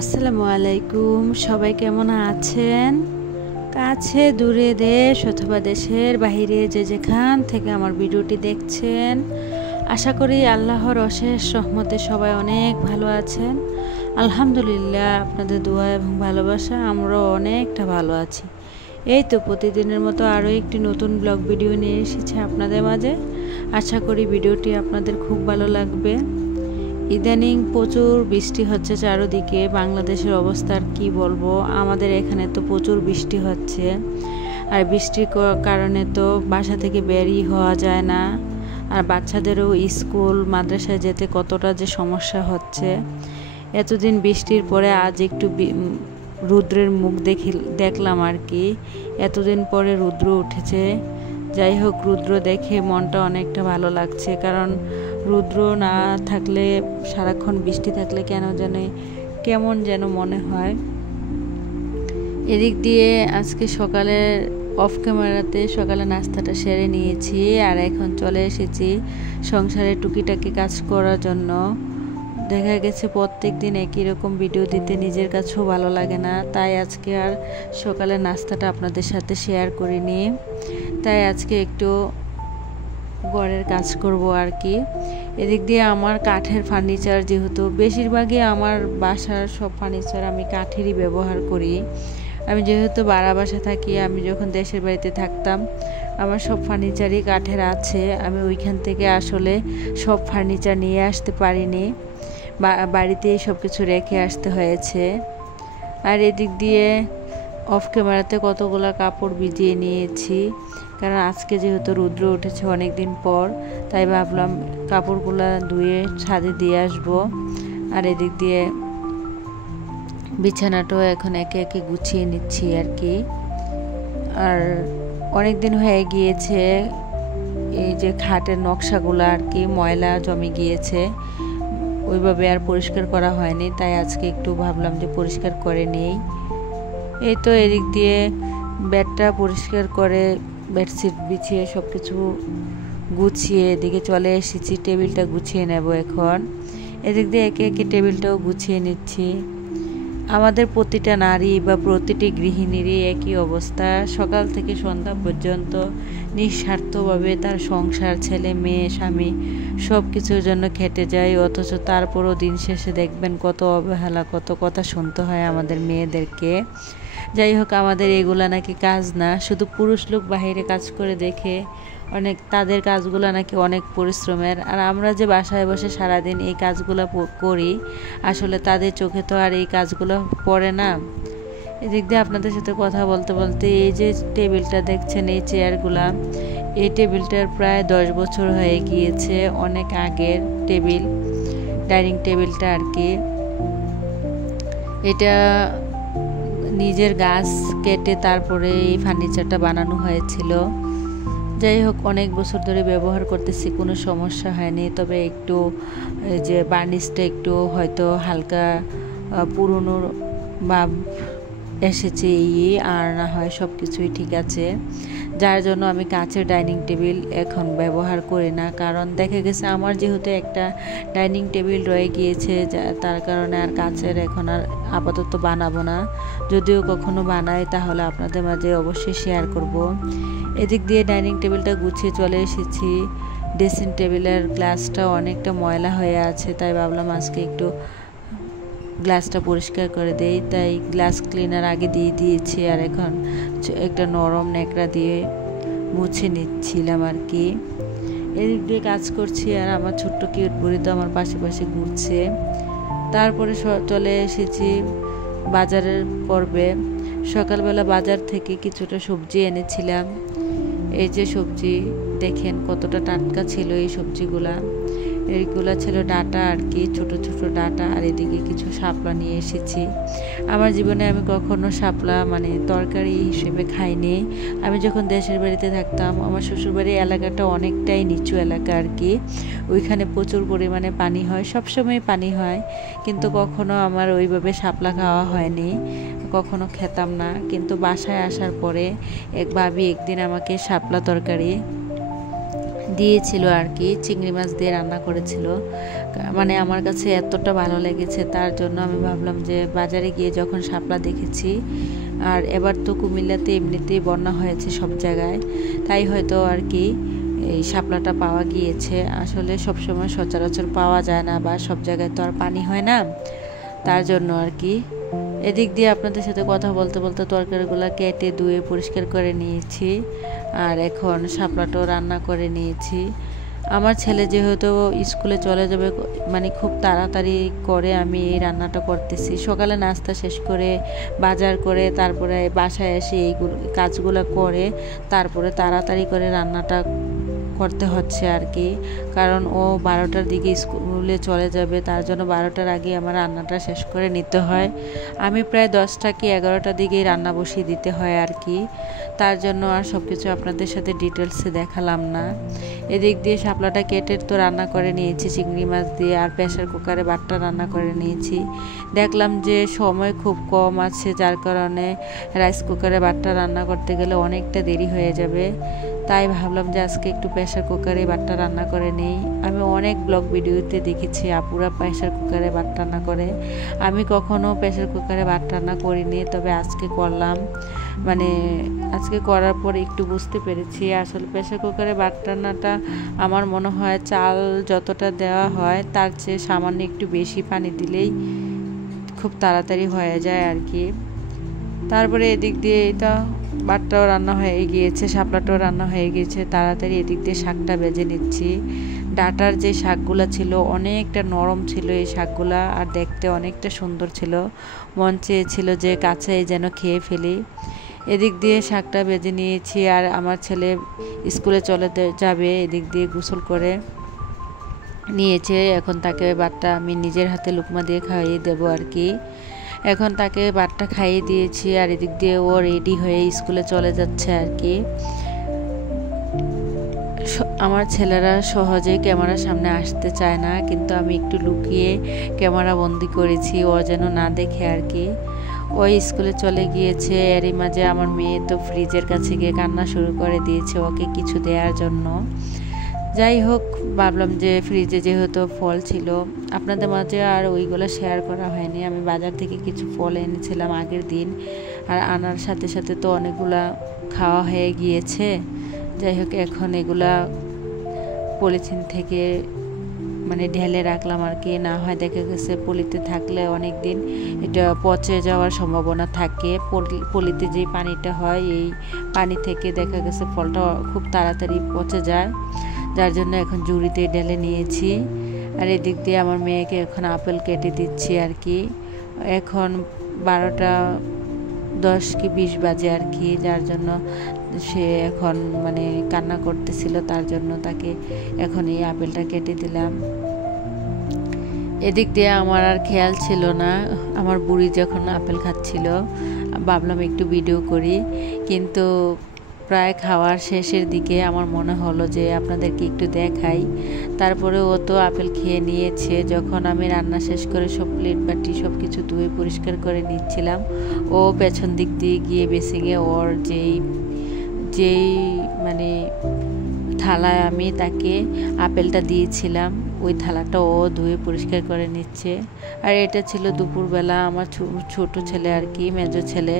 আসসালামু আলাইকুম, সবাই কেমন আছেন? কাছে দূরে দেশ অথবা দেশের বাইরে যে যেখান থেকে আমার ভিডিওটি দেখছেন, আশা করি আল্লাহর অশেষ রহমতে সবাই অনেক ভালো আছেন। আলহামদুলিল্লাহ, আপনাদের দোয়া এবং ভালোবাসা আমরাও অনেকটা ভালো আছি। এই তো প্রতিদিনের মতো আরও একটি নতুন ব্লগ ভিডিও নিয়ে এসেছি আপনাদের মাঝে। আশা করি ভিডিওটি আপনাদের খুব ভালো লাগবে। ইদানিং প্রচুর বৃষ্টি হচ্ছে চারদিকে। বাংলাদেশের অবস্থা আর কি বলবো, আমাদের এখানে তো প্রচুর বৃষ্টি হচ্ছে। আর বৃষ্টির কারণে তো বাসা থেকে বেরই হওয়া যায় না। আর বাচ্চাদেরও স্কুল মাদ্রাসায় যেতে কতটা যে সমস্যা হচ্ছে। এতদিন বৃষ্টির পরে আজ একটু রুদ্রের মুখ দেখলাম আর কি। এতদিন পরে রুদ্র উঠেছে। যাই হোক, রুদ্র দেখে মনটা অনেকটা ভালো লাগছে, কারণ রুদ্র না থাকলে, সারাক্ষণ বৃষ্টি থাকলে কেমন যেন মনে হয়। এদিক দিয়ে আজকে সকালে অফ ক্যামেরাতে সকালে নাস্তাটা সেরে নিয়েছি, আর এখন চলে এসেছি সংসারে টুকিটাকি কাজ করার জন্য। দেখা গেছে প্রত্যেক দিন একই রকম ভিডিও দিতে নিজের কাছেও ভালো লাগে না, তাই আজকে আর সকালে নাস্তাটা আপনাদের সাথে শেয়ার করিনি। তাই আজকে একটু ঘরের কাজ করব আর কি। এদিক দিয়ে আমার কাঠের ফার্নিচার, যেহেতু বেশিরভাগই আমার বাসার সব ফার্নিচার আমি কাঠেরই ব্যবহার করি। আমি যেহেতু ভাড়া বাসা থাকি, আমি যখন দেশের বাড়িতে থাকতাম আমার সব ফার্নিচারই কাঠের আছে। আমি ওইখান থেকে আসলে সব ফার্নিচার নিয়ে আসতে পারিনি, বাড়িতেই সব কিছু রেখে আসতে হয়েছে। আর এদিক দিয়ে অফ ক্যামেরাতে কতগুলো কাপড় ভিজিয়ে নিয়েছি, কারণ আজকে যেহেতু রুদ্র উঠেছে অনেক দিন পর, তাই ভাবলাম কাপড়গুলো ধুয়ে ছাদে দিয়ে আসবো। আর এদিক দিয়ে বিছানাটাও এখন একে একে গুছিয়ে নিচ্ছি আর কি। আর অনেক দিন হয়ে গিয়েছে এই যে খাটের নকশাগুলো আর কি ময়লা জমে গিয়েছে, ওইভাবে আর পরিষ্কার করা হয়নি, তাই আজকে একটু ভাবলাম যে পরিষ্কার করে নেই। এই তো এদিক দিয়ে বেডটা পরিষ্কার করে বেডশিট বিছিয়ে সব কিছু গুছিয়ে এদিকে চলে এসেছি। টেবিলটা গুছিয়ে নেব এখন। এদিক দিয়ে একে একে টেবিলটাও গুছিয়ে নিচ্ছি। আমাদের প্রতিটা নারী বা প্রতিটি গৃহিণীরই একই অবস্থা। সকাল থেকে সন্ধ্যা পর্যন্ত নিঃস্বার্থভাবে তার সংসার, ছেলে মেয়ে, স্বামী সব কিছুর জন্য খেটে যায়, অথচ তারপরও দিন শেষে দেখবেন কত অবহেলা, কত কথা শুনতে হয় আমাদের মেয়েদেরকে। যাই হোক, আমাদের এগুলা নাকি কাজ না, শুধু পুরুষ লোক বাহিরে কাজ করে দেখে তাদের কাজগুলো নাকি অনেক পরিশ্রমের। আর আমরা যে বাসায় বসে সারাদিন এই কাজগুলো করি, আসলে তাদের চোখে তো আর এই কাজগুলো পড়ে না। এদিক দিয়ে আপনাদের সাথে কথা বলতে বলতে এই যে টেবিলটা দেখছেন, এই চেয়ারগুলা, এই টেবিলটার প্রায় 10 বছর হয়ে গিয়েছে। অনেক আগের টেবিল, ডাইনিং টেবিলটা আর কি। এটা নিজের গাছ কেটে তারপরে এই ফার্নিচারটা বানানো হয়েছিল। যাই হোক, অনেক বছর ধরে ব্যবহার করতেছি, কোনো সমস্যা হয়নি। তবে একটু যে বার্নিশটা একটু হয়তো হালকা পুরনো ভাব এসেছে, আর না হয় সব কিছুই ঠিক আছে। যার জন্য আমি কাচের ডাইনিং টেবিল এখন ব্যবহার করি না, কারণ দেখা গেছে আমার যেহেতু একটা ডাইনিং টেবিল রয়ে গিয়েছে, তার কারণে আর কাচের এখন আর আপাতত বানাবো না। যদিও কখনো বানাই তাহলে আপনাদের মাঝে অবশ্যই শেয়ার করব। এদিক দিয়ে ডাইনিং টেবিলটা গুছিয়ে চলে এসেছি। ড্রেসিং টেবিলের গ্লাসটা অনেকটা ময়লা হয়ে আছে, তাই ভাবলাম আজকে একটু গ্লাসটা পরিষ্কার করে দেই, তাই গ্লাস ক্লিনার আগে দিয়ে দিয়েছি। আর এখন একটা নরম ন্যাকড়া দিয়ে মুছে নিচ্ছিলাম আর কি। এদিক দিয়ে কাজ করছি, আর আমার ছোট্ট কিউট বুড়ি তো আমার পাশে পাশে ঘুরছে। তারপরে চলে এসেছি বাজারের পর্বে। সকালবেলা বাজার থেকে কিছুটা সবজি এনেছিলাম। এই যে সবজি দেখেন কতটা টাটকা ছিল এই সবজিগুলা। এইগুলা ছিল ডাঁটা আর কি, ছোট ছোট ডাঁটা। আর এদিকে কিছু শাপলা নিয়ে এসেছি। আমার জীবনে আমি কখনো শাপলা তরকারি হিসেবে খাইনি। আমি যখন দেশের বাড়িতে থাকতাম, আমার শ্বশুরবাড়ির এলাকাটা অনেকটাই নিচু এলাকা আর কি। ওইখানে প্রচুর পরিমাণে পানি হয়, সবসময় পানি হয়, কিন্তু কখনো আমার ওইভাবে শাপলা খাওয়া হয়নি, কখনো খেতাম না। কিন্তু বাসায় আসার পরে এক ভাবি একদিন আমাকে শাপলা তরকারি দিয়েছিল আর কি, চিংড়ি মাছ দিয়ে রান্না করেছিল। মানে আমার কাছে এতটা ভালো লেগেছে, তার জন্য আমি ভাবলাম যে বাজারে গিয়ে যখন শাপলা দেখেছি, আর এবার তো কুমিল্লাতে এমনিতেই বন্যা হয়েছে সব জায়গায়, তাই হয়তো আর কি এই শাপলাটা পাওয়া গিয়েছে। আসলে সবসময় সচরাচর পাওয়া যায় না, বা সব জায়গায় তো আর পানি হয় না, তার জন্য আর কি। এদিক দিয়ে আপনাদের সাথে কথা বলতে বলতে তরকারিগুলো কেটে ধুয়ে পরিষ্কার করে নিয়েছি, আর এখন শাপলাটাও রান্না করে নিয়েছি। আমার ছেলে যেহেতু স্কুলে চলে যাবে, মানে খুব তাড়াতাড়ি করে আমি এই রান্নাটা করতেছি। সকালে নাস্তা শেষ করে বাজার করে তারপরে বাসায় এসে এই কাজগুলো করে তারপরে তাড়াতাড়ি করে রান্নাটা করতে হচ্ছে আর কি, কারণ ও 12টার দিকে স্কুলে চলে যাবে, তার জন্য 12টার আগে আমার রান্নাটা শেষ করে নিতে হয়। আমি প্রায় 10টা কি 11টার দিকেই রান্না বসিয়ে দিতে হয় আর কি, তার জন্য আর সব কিছু আপনাদের সাথে ডিটেলসে দেখালাম না। এদিক দিয়ে শাপলাটা কেটে তো রান্না করে নিয়েছি চিংড়ি মাছ দিয়ে, আর প্রেসার কুকারে ভাতটা রান্না করে নিয়েছি। দেখলাম যে সময় খুব কম আছে, যার কারণে রাইস কুকারে ভাতটা রান্না করতে গেলে অনেকটা দেরি হয়ে যাবে, তাই ভাবলাম যে আজকে একটু প্রেসার কুকারে ভাতটা রান্না করে নেই। আমি অনেক ব্লগ ভিডিওতে দেখেছি আপুরা প্রেসার কুকারে ভাত রান্না করে, আমি কখনো প্রেসার কুকারে ভাত রান্না করিনি, তবে আজকে করলাম। মানে আজকে করার পর একটু বুঝতে পেরেছি আসলে প্রেসার কুকারে ভাত রান্নাটা আমার মনে হয় চাল যতটা দেওয়া হয় তার চেয়ে সামান্য একটু বেশি পানি দিলেই খুব তাড়াতাড়ি হয়ে যায় আর কি। তারপরে এদিক দিয়ে এটা ভাতটাও রান্না হয়ে গিয়েছে, শাপলাটাও রান্না হয়ে গিয়েছে, তাড়াতাড়ি এদিক দিয়ে শাকটা ভেজে নিচ্ছি। ডাঁটার যে শাকগুলা ছিল অনেকটা নরম ছিল এই শাকগুলা, আর দেখতে অনেকটা সুন্দর ছিল, মন চেয়েছিল যে কাছেই যেন খেয়ে ফেলি। এদিক দিয়ে শাকটা ভেজে নিয়েছি, আর আমার ছেলে স্কুলে চলে যাবে, এদিক দিয়ে গোসল করে নিয়েছে। এখন তাকে ভাতটা আমি নিজের হাতে লুকমা দিয়ে খাইয়ে দেবো আর কি। এখন তাকে ভাতটা খাইয়ে দিয়েছি, আর এদিক দিয়ে ও রেডি হয়ে স্কুলে চলে যাচ্ছে আর কি। আমার ছেলেরা সহজে ক্যামেরার সামনে আসতে চায় না, কিন্তু আমি একটু লুকিয়ে ক্যামেরা বন্দি করেছি ও যেন না দেখে আর কি। ওই স্কুলে চলে গিয়েছে, এরই মাঝে আমার মেয়ে তো ফ্রিজের কাছে গিয়ে কান্না শুরু করে দিয়েছে ওকে কিছু দেওয়ার জন্য। যাই হোক, ভাবলাম যে ফ্রিজে যেহেতু ফল ছিল, আপনাদের মাঝে আর ওইগুলো শেয়ার করা হয়নি। আমি বাজার থেকে কিছু ফল এনেছিলাম আগের দিন, আর আনার সাথে সাথে তো অনেকগুলা খাওয়া হয়ে গিয়েছে। যাই হোক, এখন এগুলা পলিথিন থেকে মানে ঢেলে রাখলাম আর কি, না হয় দেখা গেছে পলিতে থাকলে অনেক দিন এটা পচে যাওয়ার সম্ভাবনা থাকে। পলিতে যে পানিটা হয় এই পানি থেকে দেখা গেছে ফলটা খুব তাড়াতাড়ি পচে যায়, যার জন্য এখন ঝুড়িতে ঢেলে নিয়েছি। আর এদিক দিয়ে আমার মেয়েকে এখন আপেল কেটে দিচ্ছি আর কি। এখন 12টা 10 কি 20 বাজে আর কি, যার জন্য সে এখন মানে কান্না করতেছিল, তার জন্য তাকে এখন এই আপেলটা কেটে দিলাম। এদিক দিয়ে আমার আর খেয়াল ছিল না, আমার বুড়ি যখন আপেল খাচ্ছিল ভাবলাম একটু ভিডিও করি, কিন্তু প্রায় খাওয়ার শেষের দিকে আমার মনে হলো যে আপনাদেরকে একটু দেখাই। তারপরে ও তো আপেল খেয়ে নিয়েছে। যখন আমি রান্না শেষ করে সব প্লেট বাটি সব কিছু ধুয়ে পরিষ্কার করে নিচ্ছিলাম, ও পেছন দিক দিয়ে গিয়ে বেসিংয়ে ওর যেই মানে থালায় আমি তাকে আপেলটা দিয়েছিলাম ওই থালাটা ও ধুয়ে পরিষ্কার করে নিচ্ছে। আর এটা ছিল দুপুরবেলা, আমার ছোট ছেলে আর কি, মেজো ছেলে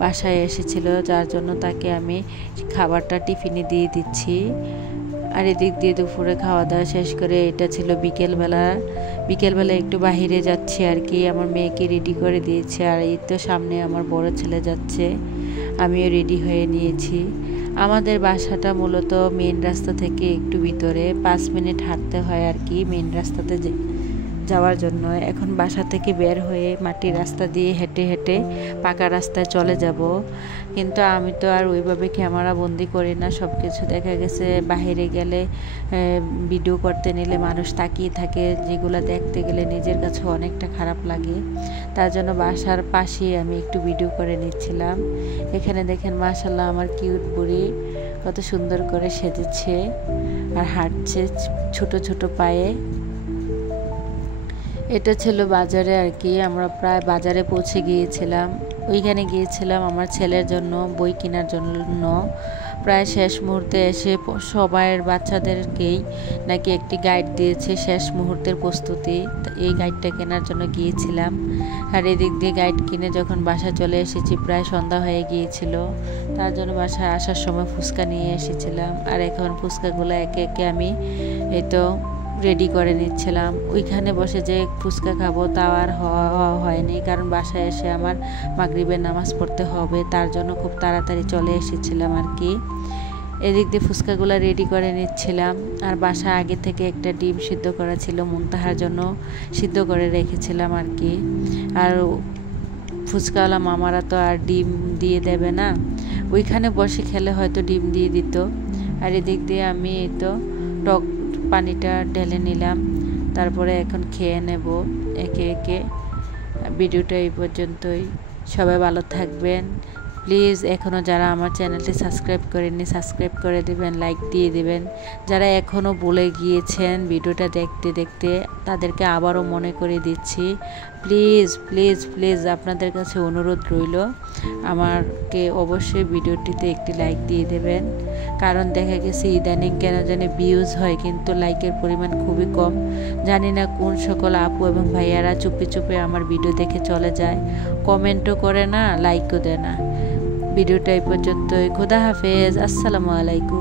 বাসায় এসেছিল, যার জন্য তাকে আমি খাবারটা টিফিনে দিয়ে দিচ্ছি। আর এদিক দিয়ে দুপুরে খাওয়া দাওয়া শেষ করে এটা ছিল বিকেলবেলা একটু বাহিরে যাচ্ছি আর কি, আমার মেয়েকে রেডি করে দিয়েছি। আর এই তো সামনে আমার বড় ছেলে যাচ্ছে, আমিও রেডি হয়ে নিয়েছি। আমাদের বাসাটা মূলত মেন রাস্তা থেকে একটু ভিতরে, 5 মিনিট হাঁটতে হয় আর কি মেন রাস্তাতে যাওয়ার জন্য। এখন বাসা থেকে বের হয়ে মাটির রাস্তা দিয়ে হেঁটে হেঁটে পাকা রাস্তায় চলে যাব, কিন্তু আমি তো আর ওইভাবে ক্যামেরা বন্দি করি না। সব কিছু দেখা গেছে বাইরে গেলে ভিডিও করতে নিলে মানুষ তাকিয়ে থাকে, যেগুলো দেখতে গেলে নিজের কাছে অনেকটা খারাপ লাগে, তার জন্য বাসার পাশেই আমি একটু ভিডিও করে নিচ্ছিলাম। এখানে দেখেন মাশাআল্লাহ আমার কিউট বুড়ি কত সুন্দর করে সেজেছে আর হাঁটছে ছোট ছোট পায়ে। এটা ছিল বাজারে আর কি, আমরা প্রায় বাজারে পৌঁছে গিয়েছিলাম। ওইখানে গিয়েছিলাম আমার ছেলের জন্য বই কেনার জন্য, প্রায় শেষ মুহূর্তে এসে সবার বাচ্চাদেরকেই নাকি একটি গাইড দিয়েছে শেষ মুহূর্তের প্রস্তুতি। এই গাইডটা কেনার জন্য গিয়েছিলাম। আর এদিক দিয়ে গাইড কিনে যখন বাসায় চলে এসেছি প্রায় সন্ধ্যা হয়ে গিয়েছিল। তার জন্য বাসায় আসার সময় ফুচকা নিয়ে এসেছিলাম। আর এখন ফুচকাগুলো একে একে আমি এই তো রেডি করে নিচ্ছিলাম। ওইখানে বসে যে ফুচকা খাবো তাও আর হয়নি, কারণ বাসায় এসে আমার মাগরিবের নামাজ পড়তে হবে, তার জন্য খুব তাড়াতাড়ি চলে এসেছিলাম আর কি। এদিক দিয়ে ফুচকাগুলো রেডি করে নিচ্ছিলাম। আর বাসায় আগে থেকে একটা ডিম সিদ্ধ করা ছিল, মুনতাহার জন্য সিদ্ধ করে রেখেছিলাম আর কি। আর ফুচকাওয়ালা মামারা তো আর ডিম দিয়ে দেবে না, ওইখানে বসে খেলে হয়তো ডিম দিয়ে দিত। আর এদিক দিয়ে আমি এই তো টক পানিটা ঢেলে নিলাম, তারপরে এখন খেয়ে নেব একে একে। ভিডিওটা এই পর্যন্তই, সবাই ভালো থাকবেন। প্লিজ এখনও যারা আমার চ্যানেলটি সাবস্ক্রাইব করেননি সাবস্ক্রাইব করে দেবেন, লাইক দিয়ে দেবেন। যারা এখনও ভুলে গিয়েছেন ভিডিওটা দেখতে দেখতে তাদেরকে আবারও মনে করে দিচ্ছি, প্লিজ প্লিজ প্লিজ আপনাদের কাছে অনুরোধ রইল আমাকে অবশ্যই ভিডিওটিতে একটি লাইক দিয়ে দেবেন। কারণ দেখা গেছে ইদানিং কেন জানি ভিউজ হয় কিন্তু লাইকের পরিমাণ খুবই কম। জানি না কোন সকল আপু এবং ভাইয়ারা চুপে চুপে আমার ভিডিও দেখে চলে যায়, কমেন্টও করে না, লাইকও দেয় না। ভিডিওটা এই পর্যন্তই। খোদা হাফেজ, আসসালামু আলাইকুম।